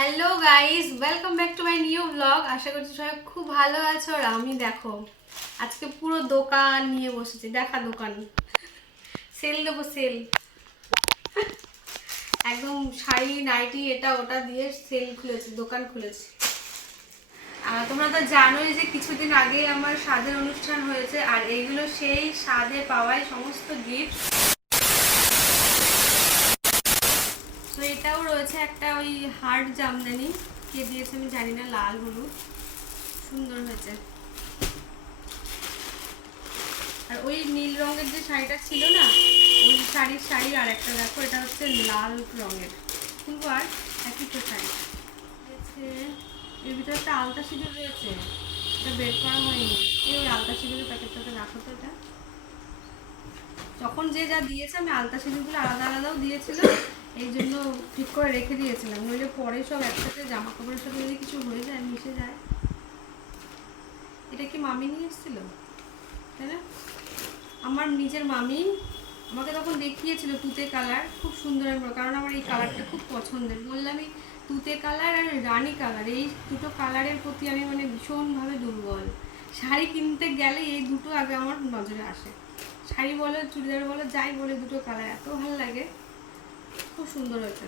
Hello guys welcome back to my new blog আশা করছি সবাই খুব ভালো আছো আর আমি দেখো, আজকে পুরো দোকান নিয়ে বসেছি। দেখা দোকান। সেল দেবো সেল একদম শাড়ি, নাইটি, এটা, ওটা দিয়ে সেল খুলেছি, দোকান খুলেছি। আর তোমরা তো জানোই যে কিছুদিন আগে আমার স্বাদের অনুষ্ঠান হয়েছে, আর এইগুলো সেই স্বাদে পাওয়াই সমস্ত গিফট তো এটাও রয়েছে একটা ওই হার্ড জামদানি। কে দিয়েছে আমি জানি না, লাল, হলুদ। সুন্দর হয়েছে। আর ওই নীল রঙের যে শাড়িটা ছিল না, ওই শাড়ির শাড়ি আর একটা দেখো, এটা হচ্ছে লাল রঙের। খুলবো আর একই তো শাড়ি। এর ভিতরে একটা আলতা সিঁদুর রয়েছে। এটা বের করা হয়নি। এই ওই আলতা সিঁদুরের প্যাকেটটাতে রাখো তো এটা। যখন যে যা দিয়েছে, আমি আলতা সিঁদুরগুলো আলাদা আলাদাও দিয়েছিল এই জন্য ঠিক করে রেখে দিয়েছিলাম। নইলে পরে সব একসাথে জামা কাপড়ের সাথে যদি কিছু হয়ে যায়, মিশে যায়। এটা কি মামি নিয়ে এসেছিল? তাই না? আমার নিজের মামি আমাকে তখন দেখিয়েছিল তুতে কালার, খুব সুন্দর কারণ আমার এই কালারটা খুব পছন্দের। বললাম আমি তুতে কালার আর রানী কালার, এই দুটো কালারের প্রতি আমি মানে ভীষণভাবে দুর্বল। শাড়ি কিনতে গেলে এই দুটো আগে আমার নজরে আসে। শাড়ি বলো, চুড়িদার বলো, যাই বলে, দুটো কালার এত ভালো লাগে। খুব সুন্দর হয়েছে।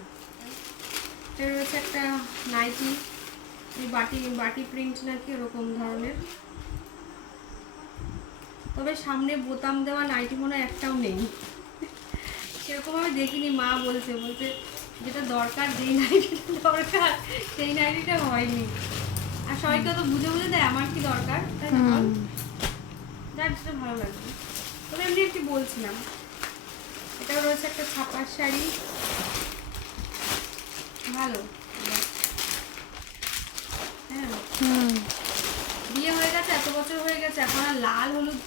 এটা রয়েছে একটা নাইটি এই বাটি বাটি প্রিন্ট নাকি এরকম ধরনের। তবে সামনে বোতাম দেওয়া নাইটি মনে একটাও নেই। সেরকম আমি দেখিনি মা বলছে। বলছে যেটা দরকার যেই নাইটিটা দরকার সেই নাইটিটা হয়নি। আর সবাইকে তো বুঝে বুঝে দেয় আমার কি দরকার? তাই না যার যেটা ভালো লাগবে তবে এমনি একটু বলছিলাম। এটাও রয়েছে একটা ছাপার শাড়ি। ভালো। হ্যাঁ। বিয়ে হয়ে গেছে এত বছর হয়ে গেছে এখন আর লাল হলুদ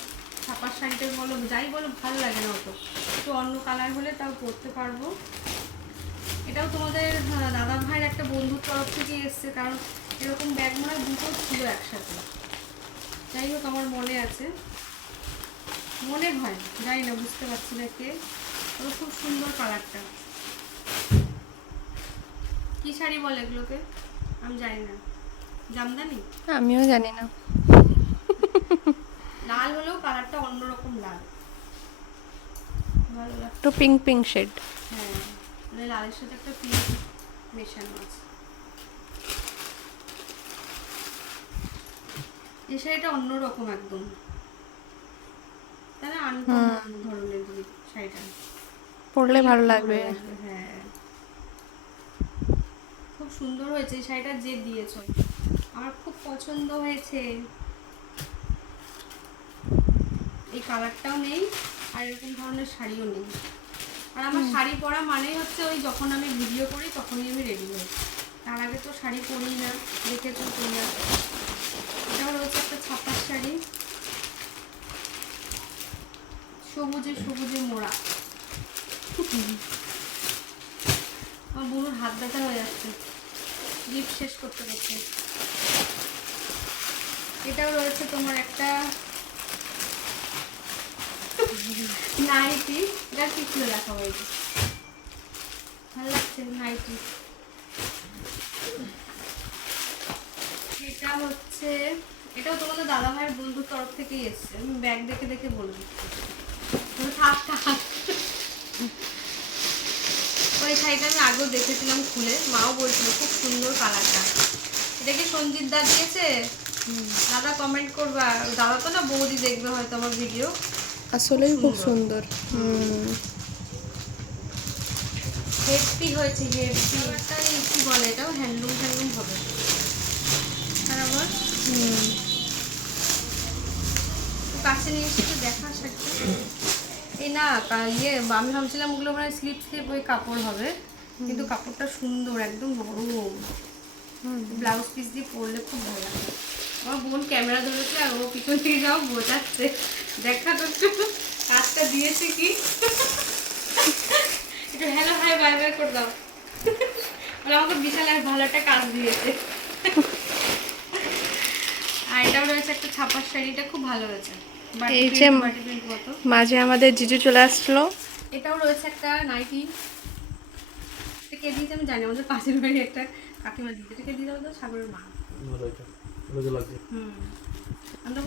ছাপার শাড়িটা বলো যাই বলো ভালো লাগে না অত। একটু অন্য কালার হলে তাও পরতে পারব। এটাও তোমাদের দাদা ভাইয়ের একটা বন্ধুর তরফ থেকে এসছে কারণ এরকম ব্যাগ মনে হয় দুটো ছিল একসাথে। যাই হোক আমার মনে আছে। মনে হয় জানি না বুঝতে পারছি না কে। তবে খুব সুন্দর কালারটা কি শাড়ি বলে এগুলোকে? আমি জানি না। জামদানি? আমিও জানি না। লাল হলেও কালারটা অন্যরকম লাল। একটু পিঙ্ক পিঙ্ক শেড হ্যাঁ মানে লালের সাথে একটা পিঙ্ক মেশানো আছে। এই শাড়িটা অন্যরকম একদম। না? আনকমন ধরনের শাড়িটা। পরলে ভালো লাগবে। হ্যাঁ। খুব সুন্দর হয়েছে এই শাড়িটা যে দিয়েছ। আমার খুব পছন্দ হয়েছে। এই কালারটাও নেই আর এরকম ধরনের শাড়িও নেই। আর আমার শাড়ি পরা মানেই হচ্ছে ওই যখন আমি ভিডিও করি তখনই আমি রেডি হই। তার আগে তো শাড়ি পরি না দেখেছ তোমরা এটাও রয়েছে একটা ছাপার শাড়ি। সবুজে সবুজে মোড়া। আমার বুনুর হাত ব্যথা হয়ে যাচ্ছে। লিপ শেষ করতে করতে এটাও রয়েছে তোমার একটা নাইটি। এটা কি যে। ভালো লাগছে নাইটি? এটা হচ্ছে, এটাও তোমাদের দাদা ভাইয়ের বন্ধুর তরফ থেকেই এসছে। ব্যাগ দেখে দেখে বলে দিচ্ছি। তুমি থাক। ওই শাড়িটা আমি আগেও দেখেছিলাম খুলে মাও বলছিল খুব সুন্দর কালারটা। এটা কি সঞ্জিত দা দিয়েছে? দাদা কমেন্ট করবা। দাদা তো না বৌদি দেখবে হয়তো আমার ভিডিও আসলেই খুব সুন্দর। হুম। হেডপি হয়েছে হেডপি একটা কি বলে এটাও? হ্যান্ডলুম হ্যান্ডলুম হবে। তারপর হুম। কাছে নিয়ে এসে দেখা শাড়িটা এই না ইয়ে আমি ভাবছিলাম ওগুলো মানে স্লিপ স্লিপ ওই কাপড় হবে কিন্তু কাপড়টা সুন্দর একদম নরম ব্লাউজ পিস দিয়ে পরলে খুব ভালো লাগে। আমার বোন ক্যামেরা ধরেছে আর ও পিছন থেকে যাও বোঝাচ্ছে। দেখা তো একটু কাজটা দিয়েছে কি? একটু হ্যালো হাই বাই বাই করে দাও। মানে আমাকে বিশাল এক ভালো একটা কাজ দিয়েছে। আর এটাও রয়েছে একটা ছাপার শাড়িটা খুব ভালো হয়েছে। এই যে- মাঝে আমাদের জিজু চলে আসলো। এটাও রয়েছে একটা নাইটি। কে দিয়েছে আমি জানি আমাদের পাশের বাড়ি একটা কাকিমা দিতে এটাকে দিয়ে দাও সাগরের মা। হুম।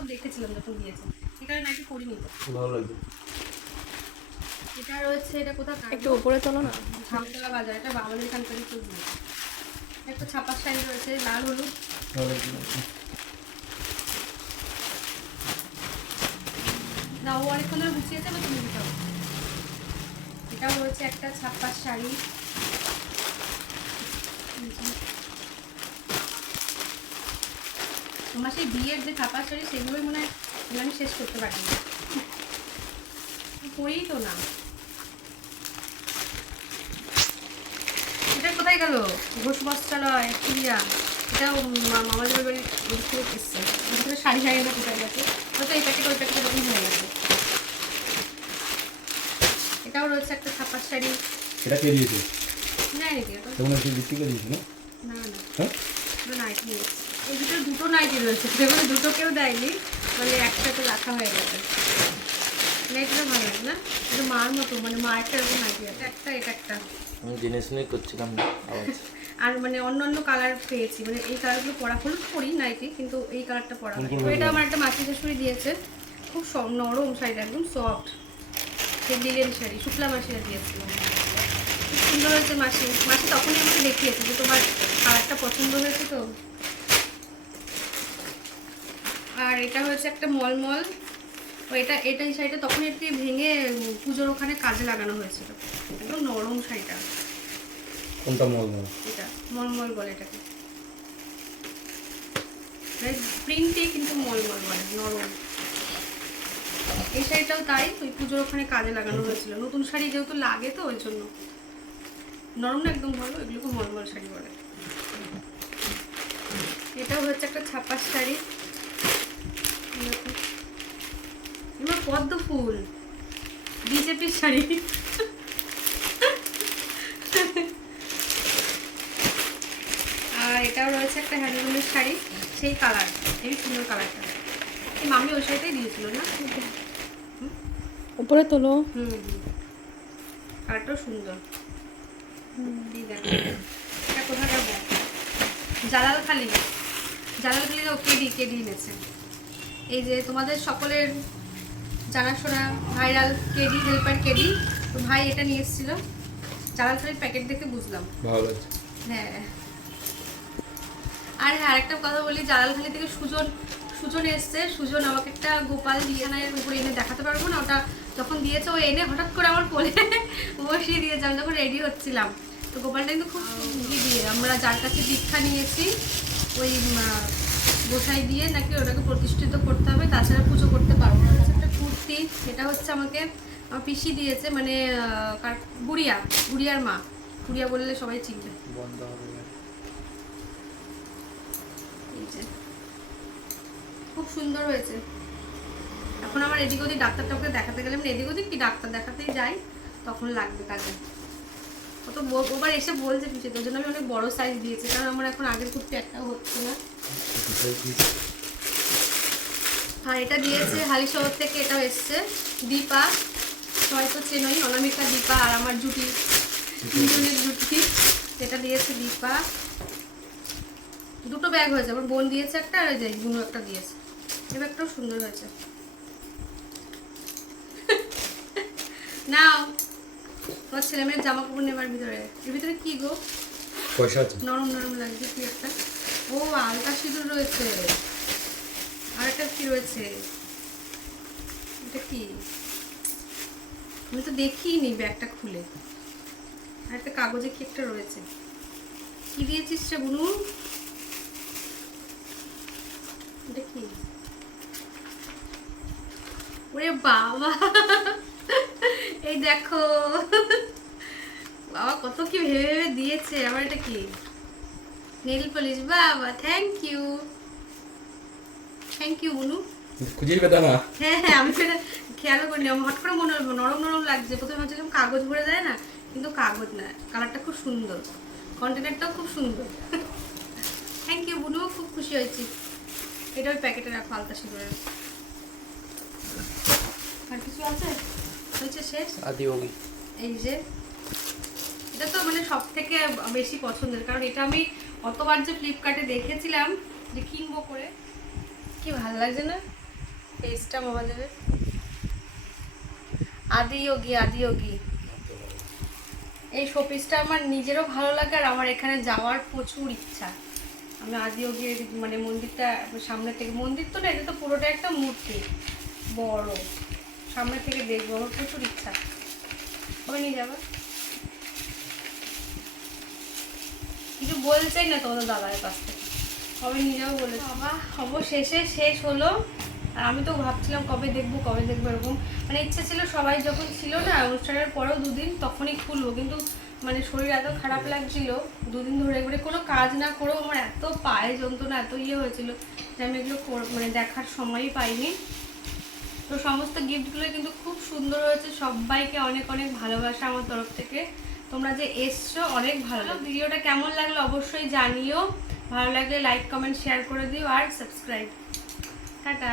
দেখেছিলাম যখন দিয়েছে। এখানে নাকি করিনি ভালো লাগছে এটা রয়েছে এটা কোথাও একটু উপরে তোলো না। ধামতলা বাজার এটা আমাদের এখানকারই তো একটা ছাপার শাড়ি রয়েছে লাল হলুদ। ভালো লাগছে না ও অনেকক্ষণ ধরে গুছিয়েছে বা তুমি দিতে এটাও রয়েছে একটা ছাপ্পার শাড়ি। তোমার সেই বিয়ের যে ছাপার শাড়ি, সেগুলোই মনে হয় আমি শেষ করতে পারি পড়েই তো না। এটা কোথায় গেল? ঘোষ বস্ত্রালয় পুরিয়া এটা মামাদের বাড়ি ওদিক এসছে। শাড়ি শাড়ি না, কোথায় গেছে? হয়তো এই প্যাকেট ওই প্যাকেট হয়ে গেছে। এটাও রয়েছে একটা ছাপার শাড়ি। এটা কে দিয়েছে? নেয় নাকি এটা তেমন একটু বিক্রি করে দিয়েছে না? না না। হ্যাঁ? নাইটি এই ভিতরে দুটো নাইটি রয়েছে। সেগুলো দুটো কেউ দেয়নি মানে একসাথে রাখা হয়ে গেছে। নাইটিটা ভালো লাগে না? এটা মার মতো মানে মার একটা এরকম নাইটি আছে একটা এটা একটা। আমি জেনে শুনে করছিলাম না আর মানে অন্য অন্য কালার পেয়েছি মানে এই কালারগুলো পরা হলুদ পরি নাইটি কিন্তু এই কালারটা পরা হয় এটা আমার একটা মাসি শাশুড়ি দিয়েছে। খুব নরম শাড়িটা একদম সফট লিলেন শাড়ি শুক্লা মাসিরা দিয়েছিল। খুব সুন্দর হয়েছে মাসি। মাসি তখনই আমাকে দেখিয়েছে যে তোমার কালারটা পছন্দ হয়েছে তো। আর এটা হয়েছে একটা মলমল। ও এটা এটা এই শাড়িটা তখনই একটু ভেঙে পুজোর ওখানে কাজে লাগানো হয়েছিল। একদম নরম শাড়িটা। কোনটা মল মল এটা মলমল বলে এটাকে। প্রিন্টে কিন্তু মলমল বলে নরম। এই শাড়িটাও তাই, ওই পুজোর ওখানে কাজে লাগানো হয়েছিল। নতুন শাড়ি যেহেতু লাগে তো, ওই জন্য। নরম না একদম ভালো, এগুলোকে মলমল শাড়ি বলে। এটাও হচ্ছে একটা ছাপার শাড়ি। এবার পদ্ম ফুল। বিজেপির শাড়ি। আর এটাও রয়েছে একটা হ্যান্ডলুমের শাড়ি, সেই কালার, এই সুন্দর কালারটা। মামি ওই শাড়িটাই দিয়েছিল না? উপরে তোলো। হুম। হুম সুন্দর। এটা কোথায় যাব? জালালখালি জালালখালি ও কেডি কেডি এনেছে? এই যে তোমাদের সকলের জানাশোনা ভাইরাল কেডি হেল্পার কেডি তো ভাই এটা নিয়ে এসেছিল। জালালখালির প্যাকেট দেখে বুঝলাম। ভালো হ্যাঁ। আর হ্যাঁ আরেকটা কথা বলি জালালখালি থেকে সুজন সুজন এসছে। সুজন আমাকে একটা গোপাল দিয়ানার উপরে এনে দেখাতে পারব না? ওটা যখন দিয়েছে ও এনে হঠাৎ করে আমার কোলে বসিয়ে দিয়েছে। আমি যখন রেডি হচ্ছিলাম। তো গোপালটা কিন্তু খুব দিয়ে আমরা যার কাছে দীক্ষা নিয়েছি ওই গোসাই দিয়ে নাকি ওটাকে প্রতিষ্ঠিত করতে হবে। তাছাড়া পুজো করতে পারব না। হচ্ছে একটা কুর্তি। সেটা হচ্ছে আমাকে আমার পিসি দিয়েছে মানে কার- গুড়িয়া গুড়িয়ার মা। গুড়িয়া বললে সবাই চিনবে। বন্ধ হবে। এই খুব সুন্দর হয়েছে। এখন আমার এদিক ওদিক ডাক্তারটাকে দেখাতে গেলে, আমি এদিক ওদিক কি ডাক্তার দেখাতেই যাই, তখন লাগবে কাজে তো ওবার এসে বলছে পিছিয়ে ওই জন্য আমি অনেক বড় সাইজ দিয়েছি, কারণ আমার এখন আগের কুর্তি একটাও হচ্ছে না। হ্যাঁ এটা দিয়েছে হালি শহর থেকে, এটাও এসছে। দীপা হয়তো চেনই, অনামিকা, দীপা আর আমার জুটি। তিনজনের জুটি, এটা দিয়েছে দীপা। দুটো ব্যাগ হয়েছে আমার বোন দিয়েছে একটা আর ওই যে একটা দিয়েছে। এই ব্যাগটাও সুন্দর হয়েছে। নাও। তোমার ছেলে মেয়ের জামা কাপড় নেবার ভিতরে। এর ভিতরে কি গো? পয়সা আছে। নরম নরম লাগছে কি একটা? ও আলতা সিঁদুর রয়েছে। আর একটা কি রয়েছে? এটা কি? আমি তো দেখিনি ব্যাগটা খুলে। আর একটা কাগজে কি একটা রয়েছে? কি দিয়েছিস রে বুনু? এটা কি? ওরে বাবা। এই দেখো। বাবা কত কি ভেবে ভেবে দিয়েছে আবার এটা কি? Nail polish. বাবা থ্যাংক ইউ থ্যাংক ইউ বুনু খুঁজেই পেতাম না। হ্যাঁ হ্যাঁ আমি সেটা খেয়াল করিনি। আমার হট করে মনে হলো নরম নরম লাগছে। প্রথমে ভাবছিলাম কাগজ ভরে দেয় না কিন্তু কাগজ না। কালারটা খুব সুন্দর। কন্টেনারটাও খুব সুন্দর। থ্যাংক ইউ বুনু খুব খুশি হয়েছি। এটা ওই প্যাকেটে রাখো আলতা সিঁদুরের। আর কিছু আছে? হয়েছে শেষ? আদি এই যে এটা তো মানে সব থেকে বেশি পছন্দের কারণ এটা আমি অতবার যে ফ্লিপকার্টে দেখেছিলাম যে কিনবো করে কি ভালো লাগছে না? পেজটা মহাদেবের আদি যোগী আদি যোগী। এই শোপিসটা আমার নিজেরও ভালো লাগে আর আমার এখানে যাওয়ার প্রচুর ইচ্ছা। আমি আদি যোগীর মানে মন্দিরটা সামনে থেকে মন্দির তো না এটা তো পুরোটা একটা মূর্তি বড়। সামনে থেকে দেখব আমার প্রচুর ইচ্ছা। কবে নিয়ে যাবে? কিছু বলছেই না তোমাদের দাদার কাছ থেকে। কবে নিয়ে যাব বলে বাবা। অবশেষে শেষ হলো। আর আমি তো ভাবছিলাম কবে দেখব কবে দেখব এরকম। মানে ইচ্ছা ছিল সবাই যখন ছিল না অনুষ্ঠানের পরেও দুদিন তখনই খুলবো। কিন্তু মানে শরীর এত খারাপ লাগছিল দুদিন ধরে করে কোনো কাজ না করেও আমার এত পায়ে যন্ত্রণা এত ইয়ে হয়েছিল যে আমি এগুলো মানে দেখার সময়ই পাইনি। তো সমস্ত গিফটগুলো কিন্তু খুব সুন্দর হয়েছে। সবাইকে অনেক অনেক ভালোবাসা আমার তরফ থেকে। তোমরা যে এসছো, অনেক ভালো। ভিডিওটা কেমন লাগল অবশ্যই জানিও। ভালো লাগলে লাইক কমেন্ট শেয়ার করে দিও আর সাবস্ক্রাইব টাটা।